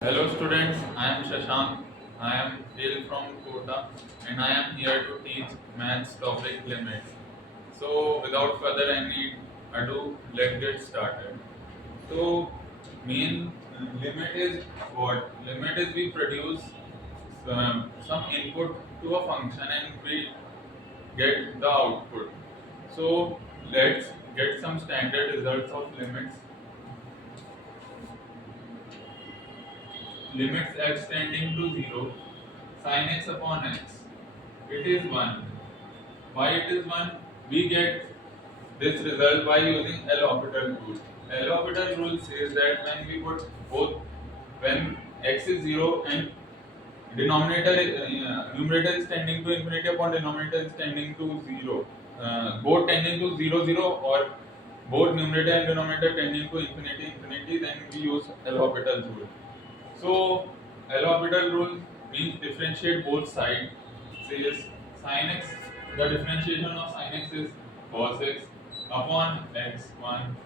Hello students, I am Shashank. I am hail from Kota and I am here to teach maths topic limits. So without further any ado, let's get started. So main limit is what? Limit is we produce some input to a function and we get the output. So let's get some standard results of limits. Limits x tending to 0 sin x upon x, it is 1. Why it is 1? We get this result by using L'Hopital rule. L'Hopital rule says that when we put both, when x is 0 and numerator is tending to infinity upon denominator is tending to 0, both tending to 0 0 or both numerator and denominator tending to infinity, then we use L'Hopital rule. So L'Hopital rule means differentiate both sides. Says sin x, the differentiation of sin x is cos x upon x1,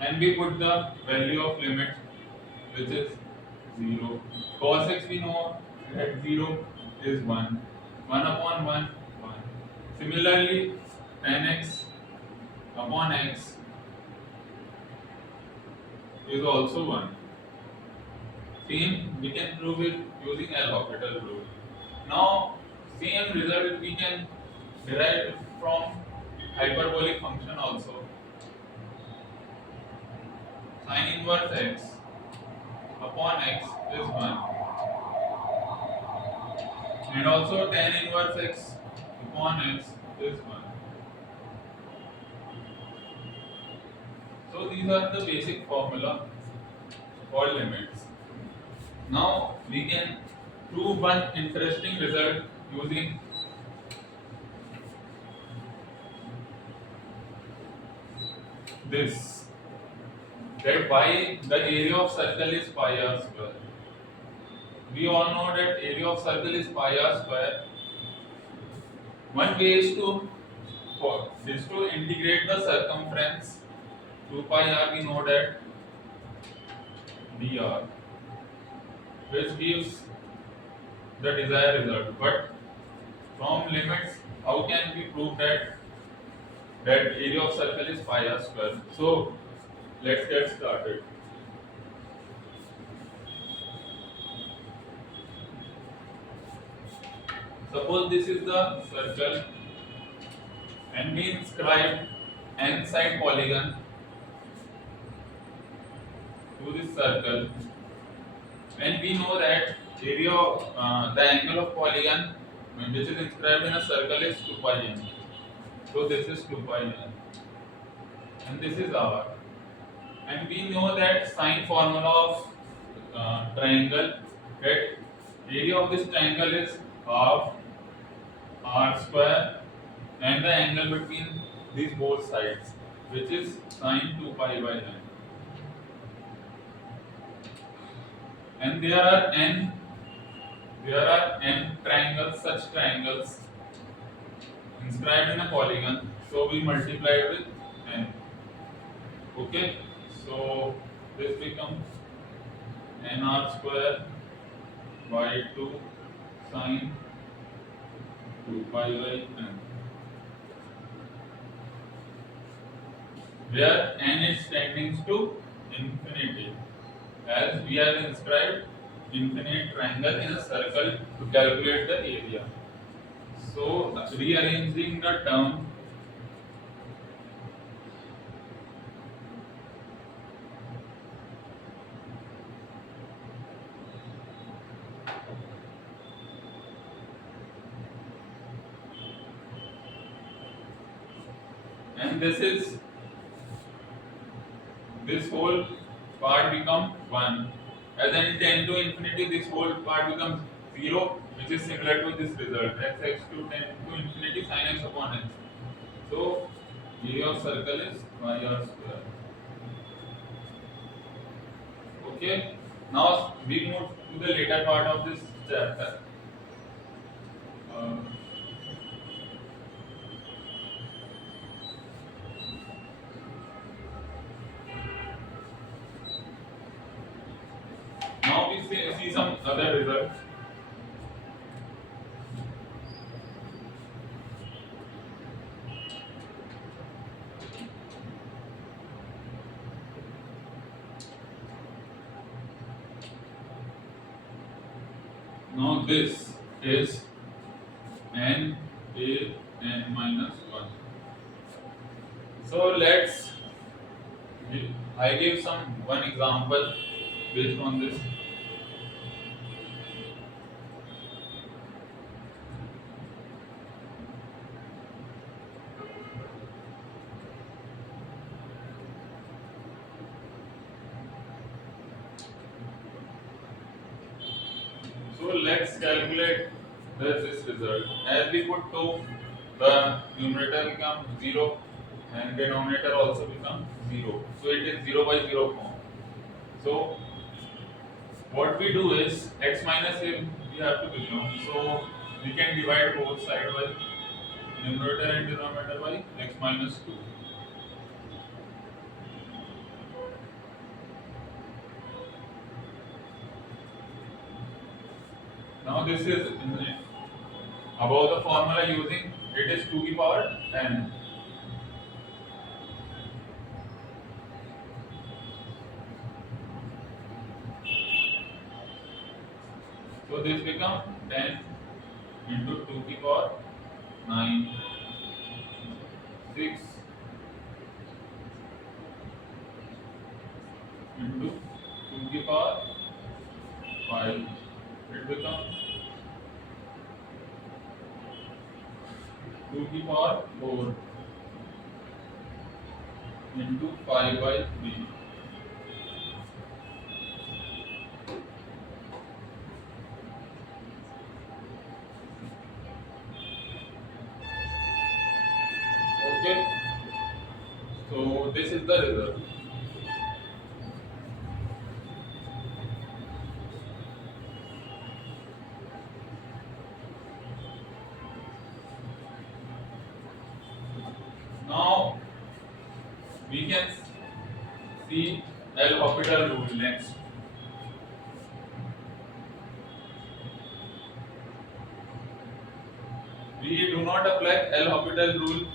and we put the value of limit which is 0. Cos x we know that 0 is 1. 1 upon 1, 1. Similarly, tan x upon x is also 1. Same, we can prove it using L'Hopital rule. Now, same result we can derive from hyperbolic function also. Sin inverse x upon x is 1. And also tan inverse x upon x is 1. So these are the basic formula for limits. Now we can prove one interesting result using this, that why the area of circle is pi r square. We all know that area of circle is pi r square. One way is to integrate the circumference 2 pi r, we know that dr, which gives the desired result. But from limits, how can we prove that area of circle is pi r square? So let's get started. Suppose this is the circle and we inscribe n side polygon to this circle, and we know that area the angle of polygon which is inscribed in a circle is 2 pi n. So this is 2 pi n and this is r, and we know that sine formula of triangle, that area of this triangle is half r square and the angle between these both sides which is sine 2 pi by n. And there are n triangles, such triangles inscribed in a polygon, so we multiply it with n. Okay, so this becomes nr square by 2 sine 2 pi by n, where n is tending to infinity, as we have inscribed infinite triangle in a circle to calculate the area. So rearranging the term, and this whole part become 1. As n tend to infinity, this whole part becomes 0, which is similar to this result, x to tend to infinity sin x upon x. So area of circle is pi r square. Okay, now we move to the later part of this chapter. Now we see other result. Now this is n a n minus 1. So I give some one example based on this. So let's calculate this result. As we put 2, the numerator becomes 0 and denominator also becomes 0. So it is 0 by 0 form. So what we do is x minus a we have to belong. So we can divide both sides by numerator and denominator by x minus 2. Now this is above the formula using it is 2 to the power n. So this becomes 10 into 2 to the power 9, 6 into 2 to the power 5. It becomes 2 to the power 4 into 5 by 3. Okay, so this is the result. Now we can see L'Hopital rule next. We do not apply L'Hopital rule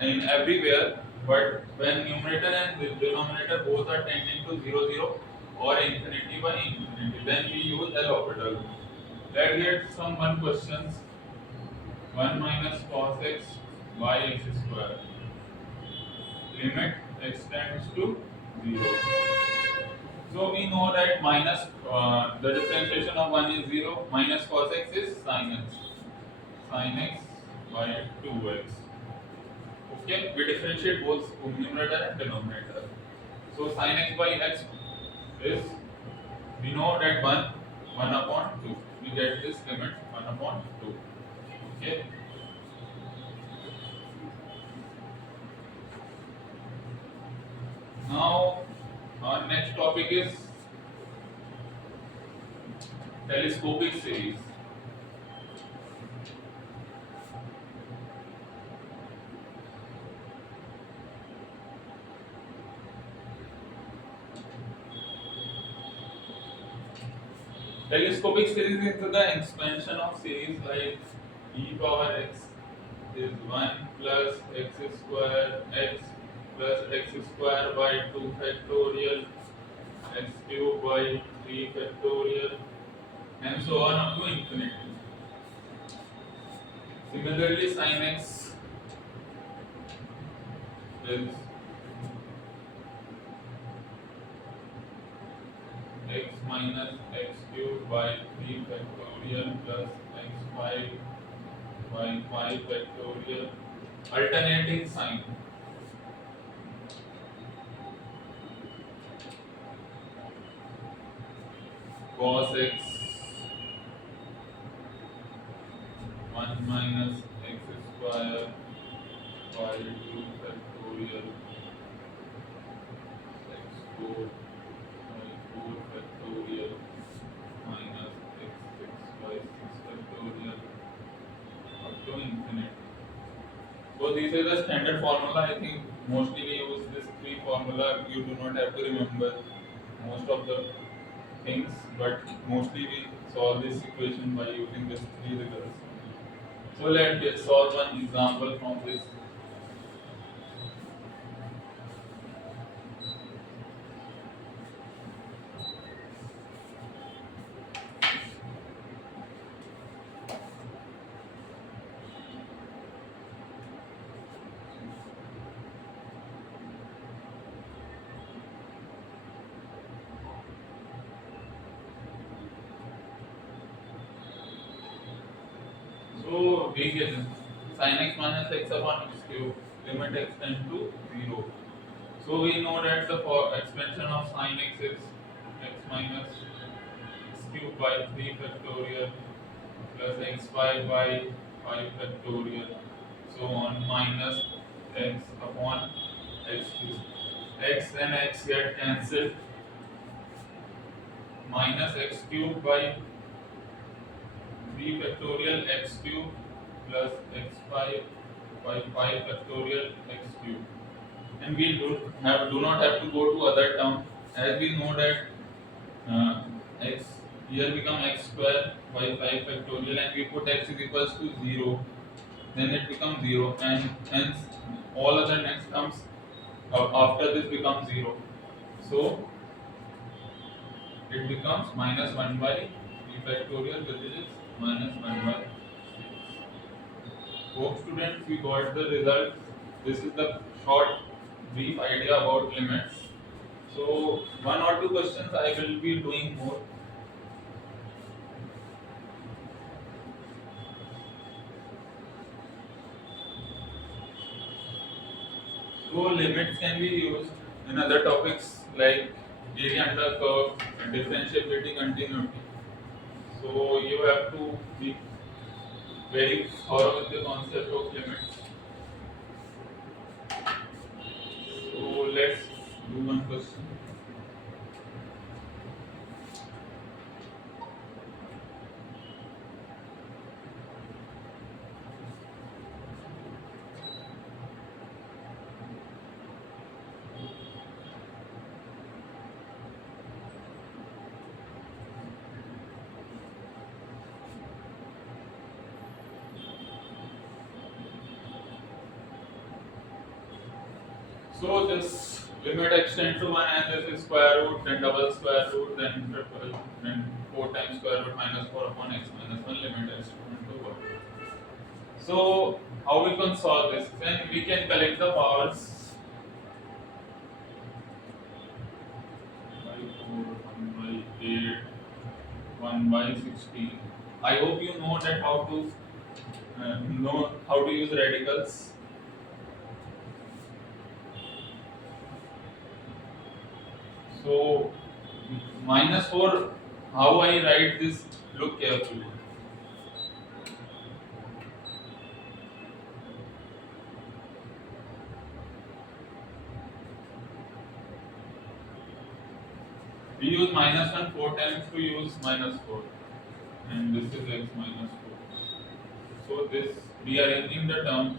in everywhere, but when numerator and denominator both are tending to 0 0 or infinity by infinity, then we use L'Hopital. Let's get some one questions. 1 minus cos x by x square. Limit x tends to 0. So we know that minus the differentiation of 1 is 0, minus cos x is sin x. Sin x by 2x. Okay, we differentiate both numerator and denominator. So sin x by x is, we know that 1 upon 2. We get this limit 1 upon 2. Okay. Now our next topic is telescopic series. Telescopic series is the expansion of series like e power x is 1 plus x square x plus x square by 2 factorial x cube by 3 factorial and so on up to infinity. Similarly, sin x is x minus x cube by 3 factorial plus x5 by 5 factorial, alternating sign. Cos x 1 minus x square by 2 factorial x4 by 4 factorial minus x6 by 6 factorial up to infinity. So this is the standard formula. I think mostly we use this three formula. You do not have to remember most of the things, but mostly we solve this equation by using this three results. So let's solve one example from this. So we get sin x minus x upon x cube limit x tend to 0. So we know that the expansion of sin x is x minus x cube by 3 factorial plus x5 by 5 factorial, so on, minus x upon x cube. X and x get cancelled, minus x cube by 3 factorial x cube plus x5 by 5 factorial x cube. And we do not have to go to other term, as we know that uh, x here become x square by 5 factorial, and we put x is equals to 0, then it becomes 0, and hence all other next terms after this becomes 0. So it becomes minus 1 by 3 factorial, which is minus 1 by 6. Hope students we got the result. This is the short brief idea about limits. So one or two questions I will be doing more. So limits can be used in other topics like area under curve, differentiability, continuity. So you have to be very thorough with the concept of limits. So let's do one question. So this limit extends to 1, and this is square root, then double square root, then triple, then 4 times square root minus 4 upon x minus 1, limit extends to 1. So how we can solve this? Then we can collect the powers. By 4, 1 by 8, 1 by 16. I hope you know that how to use radicals. So minus 4, how I write this? Look carefully. We use minus 1 4 times to use minus 4, and this is x minus 4. So this rearranging the terms,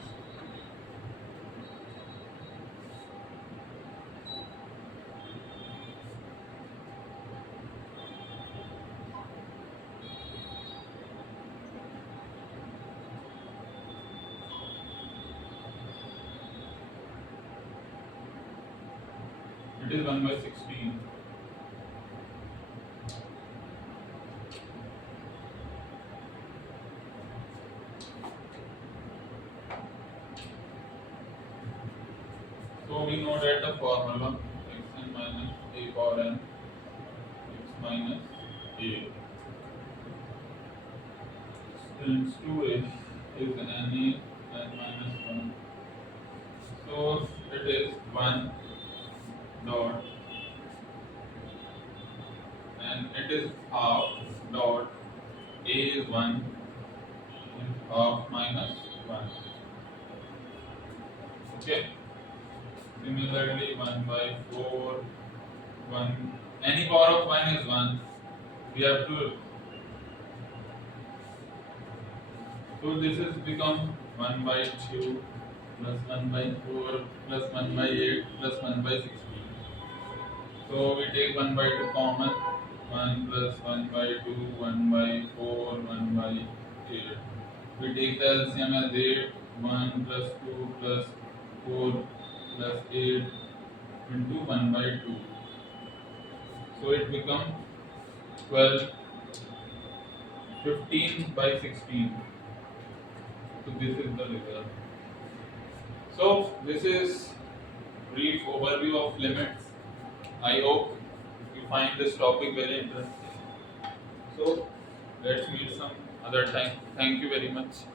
it is 1 by 16. So we know that the formula xn minus a power n x minus a tends to a is na n minus 1. So it is 1 dot, and it is half dot a is 1 and half minus 1. Okay. Similarly, 1 by 4, 1, any power of 1 is 1. We have to, so this is become 1 by 2 plus 1 by 4 plus 1 by 8 plus 1 by 16. So we take 1 by 2 common, 1 plus 1 by 2, 1 by 4, 1 by 8. We take the LCM as 8, 1 plus 2 plus 4 plus 8 into 1 by 2. So it becomes 12, 15 by 16. So this is the result. So this is brief overview of limits. I hope you find this topic very interesting. So let's meet some other time. Thank you very much.